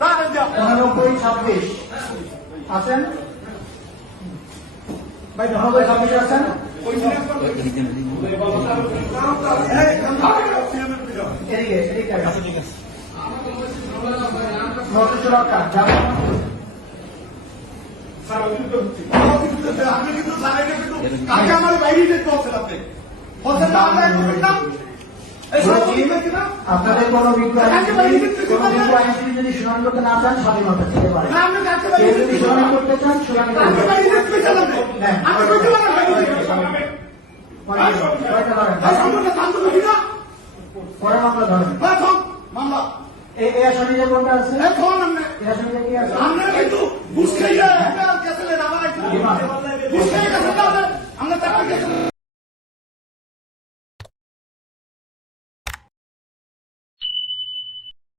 99-26 আছেন ভাই, 99-26 আছেন। নোটিশ দরকার যাবেন আমার বাইরে যেতে বলছেন আপনি আপনাদের কোন আইনজীবী যদি শুনানি করতে না চান স্বাধীনতা দিতে পারে, কেউ যদি শুনানি করতে চান শুনানি পরে মামলা ধরেন। মামলা এই আসামিদের কোনটা আছে? এই আসামিদের কি আছে? কিন্তু বুঝতেই না আমরা